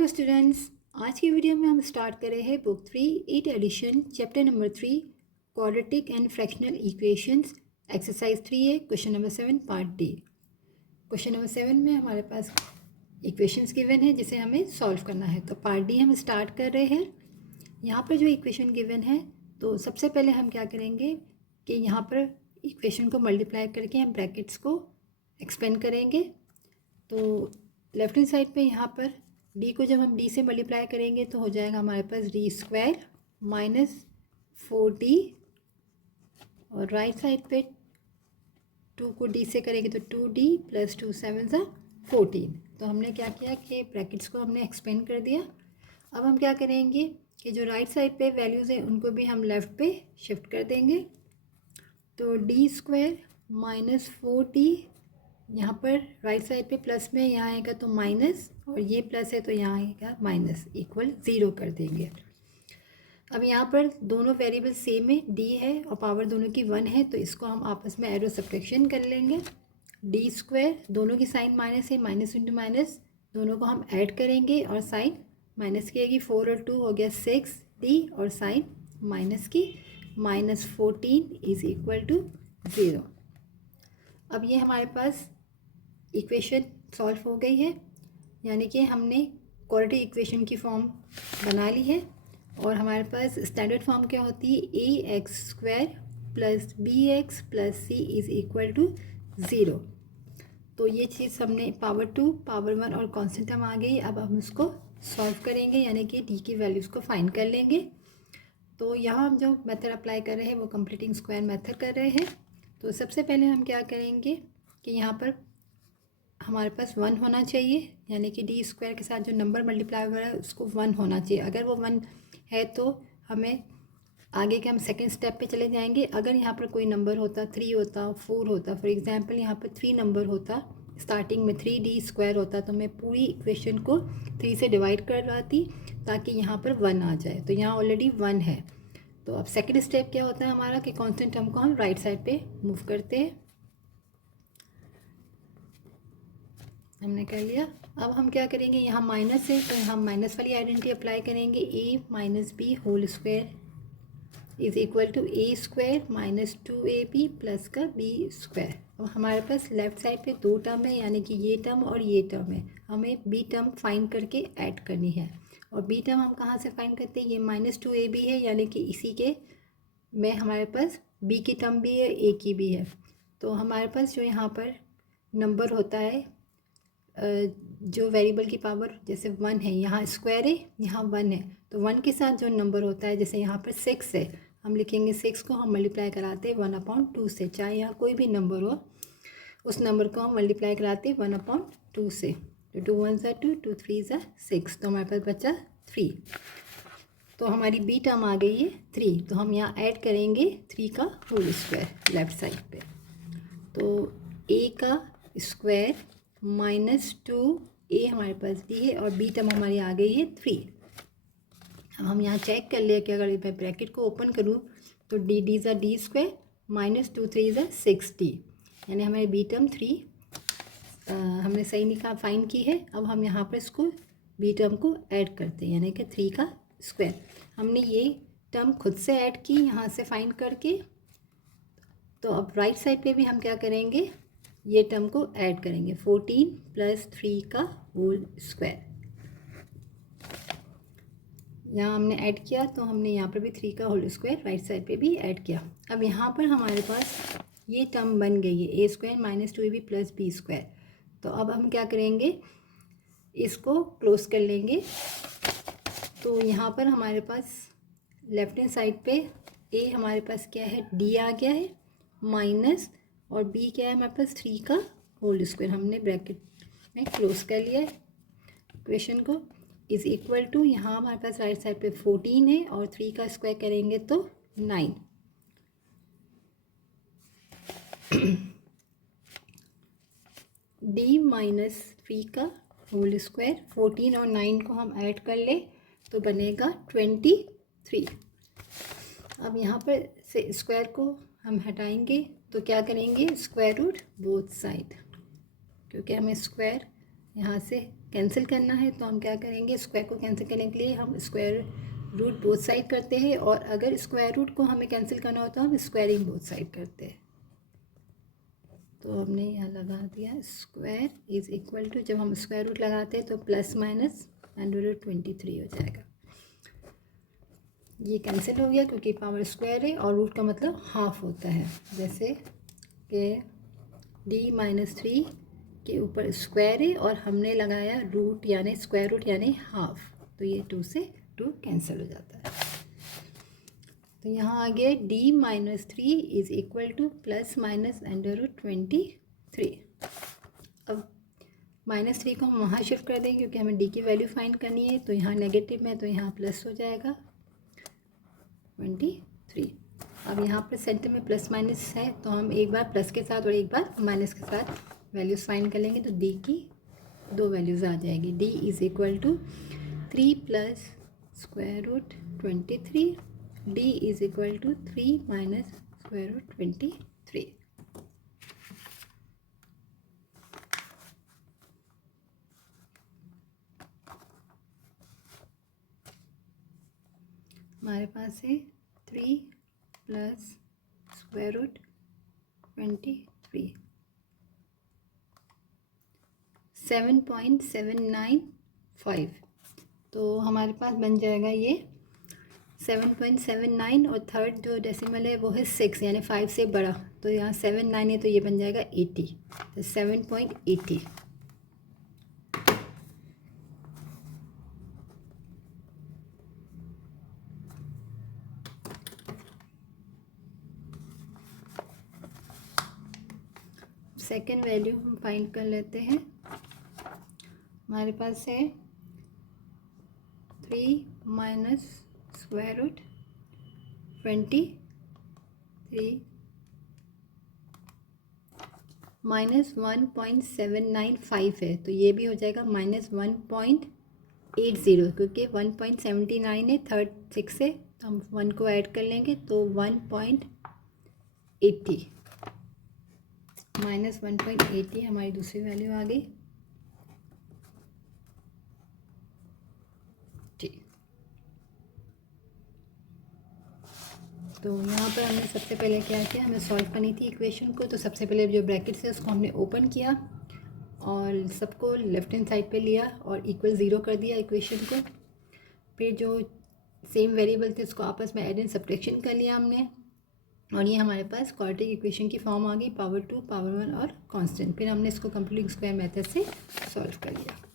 Hello students, आज की video में हम स्टार्ट कर रहे हैं book 3 8 edition chapter number 3 quadratic and fractional equations exercise 3A question number 7 part D. Question number 7 में हमारे पास इक्वेशंस गिवन है जिसे हमें सॉल्व करना है। तो पार्ट डी हम स्टार्ट कर रहे हैं। यहाँ पर जो इक्वेशन गिवन है तो सबसे पहले हम क्या करेंगे कि यहाँ पर इक्वेशन को मल्टीप्लाई करके हम ब्रैकेट्स को एक्सपेंड करेंगे। तो लेफ्ट हैंड साइड पे यहाँ पर d को जब हम d से मल्टीप्लाई करेंगे तो हो जाएगा हमारे पास d स्क्वायर माइनस 4d, और राइट साइड पे 2 को d से करेंगे तो 2d प्लस 2 7 सा 14। तो हमने क्या किया कि ब्रैकेट्स को हमने एक्सपेंड कर दिया। अब हम क्या करेंगे कि जो राइट साइड पे वैल्यूज़ हैं उनको भी हम लेफ़्ट पे शिफ्ट कर देंगे। तो d स्क्वायर माइनस 4d, यहाँ पर राइट साइड पे प्लस में यहाँ आएगा तो माइनस, और ये प्लस है तो यहाँ आएगा माइनस, इक्वल 0 कर देंगे। अब यहाँ पर दोनों वेरिएबल सेम है, d है और पावर दोनों की 1 है, तो इसको हम आपस में एरो सब्ट्रैक्शन कर लेंगे। d स्क्वायर दोनों की साइन माइनस है, माइनस इंटू माइनस दोनों को हम ऐड करेंगे और साइन माइनस की आएगी। 4 और 2 हो गया 6d, और साइन माइनस की माइनस 14 इज इक्वल टू 0। अब ये हमारे पास इक्वेशन सॉल्व हो गई है, यानी कि हमने क्वाड्रेटिक इक्वेशन की फॉर्म बना ली है। और हमारे पास स्टैंडर्ड फॉर्म क्या होती है, ax square plus bx plus c is equal to 0। तो ये चीज़ हमने पावर 2 पावर 1 और कांस्टेंट टर्म आ गई। अब हम इसको सॉल्व करेंगे, यानी कि d की वैल्यूज़ को फाइंड कर लेंगे। तो यहाँ हम जो मेथड अप्लाई कर रहे हैं वो कंप्लीटिंग स्क्वायर मेथड कर रहे हैं। तो सबसे पहले हम क्या करेंगे कि यहाँ पर हमारे पास 1 होना चाहिए, यानी कि डी स्क्वायर के साथ जो नंबर मल्टीप्लाई हो रहा है उसको 1 होना चाहिए। अगर वो 1 है तो हमें आगे के हम सेकंड स्टेप पे चले जाएंगे। अगर यहाँ पर कोई नंबर होता, 3 होता, 4 होता, फॉर एग्जांपल यहाँ पर 3 नंबर होता, स्टार्टिंग में 3d स्क्वायर होता, तो मैं पूरी इक्वेशन को 3 से डिवाइड करवाती ताकि यहाँ पर 1 आ जाए। तो यहाँ ऑलरेडी 1 है। तो अब सेकेंड स्टेप क्या होता है हमारा कि कॉन्स्टेंट टर्म को हम राइट साइड पर मूव करते हैं। हमने कर लिया। अब हम क्या करेंगे, यहाँ माइनस है तो हम माइनस वाली आइडेंटिटी अप्लाई करेंगे। a minus B whole square is equal to a square minus 2ab plus का b स्क्वायर। अब हमारे पास लेफ्ट साइड पे 2 टर्म है, यानी कि ये टर्म और ये टर्म है। हमें b टर्म फाइंड करके ऐड करनी है। और b टर्म हम कहाँ से फाइंड करते हैं, ये माइनस 2ab है, यानी कि इसी के में हमारे पास b की टर्म भी है, a की भी है। तो हमारे पास जो यहाँ पर नंबर होता है, जो वेरिएबल की पावर जैसे 1 है, यहाँ स्क्वायर है, यहाँ 1 है, तो 1 के साथ जो नंबर होता है, जैसे यहाँ पर 6 है, हम लिखेंगे 6 को हम मल्टीप्लाई कराते हैं 1/2 से। चाहे यहाँ कोई भी नंबर हो, उस नंबर को हम मल्टीप्लाई कराते हैं 1/2 से। तो 2 1 ज़ा 2, 2 3 ज़ा 6, तो हमारे पास बचा 3। तो हमारी बी टर्म आ गई है 3। तो हम यहाँ ऐड करेंगे 3 का होल स्क्वायर लेफ्ट साइड पे। तो a का स्क्वायर माइनस 2a हमारे पास डी है, और बी टर्म हमारी आ गई है 3। अब हम यहाँ चेक कर लिया कि अगर मैं ब्रैकेट को ओपन करूँ तो डी डी ज़ा डी स्क्वायर माइनस 2 3 ज़ा 6d, यानी हमारी बी टर्म 3 हमने सही निकाल फाइंड की है। अब हम यहाँ पर इसको बी टर्म को ऐड करते हैं, यानी कि 3 का स्क्वायर। हमने ये टर्म खुद से ऐड की यहाँ से फाइंड करके। तो अब राइट साइड पे भी हम क्या करेंगे, ये टर्म को ऐड करेंगे, 14 प्लस 3 का होल स्क्वायर। यहाँ हमने ऐड किया तो हमने यहाँ पर भी 3 का होल स्क्वायर राइट साइड पे भी ऐड किया। अब यहाँ पर हमारे पास ये टर्म बन गई है a square minus 2ab plus b square. तो अब हम क्या करेंगे, इसको क्लोज कर लेंगे। तो यहाँ पर हमारे पास लेफ्ट हैंड साइड पे a हमारे पास क्या है, d आ गया है माइनस, और b क्या है हमारे पास 3 का होल स्क्वायर। हमने ब्रैकेट में क्लोज कर लिया है इक्वेशन को, इज़ इक्वल टू यहाँ हमारे पास राइट साइड पे 14 है और 3 का स्क्वायर करेंगे तो 9। d माइनस 3 का होल स्क्वायर, 14 और 9 को हम ऐड कर ले तो बनेगा 23। अब यहाँ पर से स्क्वायर को हम हटाएंगे तो क्या करेंगे, स्क्वायर रूट बोथ साइड, क्योंकि हमें स्क्वायर यहाँ से कैंसिल करना है तो हम क्या करेंगे, स्क्वायर को कैंसिल करने के लिए हम स्क्वायर रूट बोथ साइड करते हैं, और अगर स्क्वायर रूट को हमें कैंसिल करना होता है हम स्क्वायरिंग बोथ साइड करते हैं। तो हमने यहाँ लगा दिया स्क्वायर इज इक्वल टू, जब हम स्क्वायर रूट लगाते हैं तो प्लस माइनस √23 हो जाएगा। ये कैंसिल हो गया क्योंकि पावर स्क्वायर है और रूट का मतलब हाफ होता है, जैसे कि d-3 के ऊपर स्क्वायर है और हमने लगाया रूट यानी स्क्वायर रूट यानी हाफ, तो ये 2 से 2 कैंसिल हो जाता है। तो यहाँ आ गया d-3 is equal two plus minus √23। अब -3 को हम वहाँ शिफ्ट कर देंगे क्योंकि हमें d की वैल्यू फाइंड करनी है, तो यहाँ नेगेटिव में तो यहाँ प्लस हो जाएगा 23। अब यहाँ पर सेंटर में प्लस माइनस है तो हम एक बार प्लस के साथ और एक बार माइनस के साथ वैल्यूज़ फाइंड कर लेंगे, तो d की 2 वैल्यूज़ आ जाएगी। d is equal to 3 plus square root 23, d is equal to 3 minus square root 23। हमारे पास है 3 प्लस स्क्वायर रूट 23 7.795, तो हमारे पास बन जाएगा ये 7.79, और थर्ड जो डेसिमल है वो है 6 यानी 5 से बड़ा, तो यहाँ 79 है तो ये बन जाएगा 80, तो 7.80। सेकेंड वैल्यू हम फाइंड कर लेते हैं। हमारे पास है 3 माइनस स्क्वायर रूट 23 माइनस 1.795 है, तो ये भी हो जाएगा -1.80, क्योंकि 1.79 है थर्ड 6 से, तो हम 1 को ऐड कर लेंगे तो 1.80 -1.80 हमारी दूसरी वैल्यू आ गई। ठीक, तो यहाँ पर हमने सबसे पहले क्या किया, हमें सॉल्व करनी थी इक्वेशन को, तो सबसे पहले जो ब्रैकेट्स है उसको हमने ओपन किया और सबको लेफ्ट हैंड साइड पे लिया और इक्वल 0 कर दिया इक्वेशन को। फिर जो सेम वेरिएबल थे उसको आपस में एड एंड सब्ट्रैक्शन कर लिया हमने, और ये हमारे पास क्वाड्रेटिक इक्वेशन की फॉर्म आ गई, पावर 2 पावर 1 और कांस्टेंट। फिर हमने इसको कंप्लीट स्क्वायर मेथड से सॉल्व कर लिया।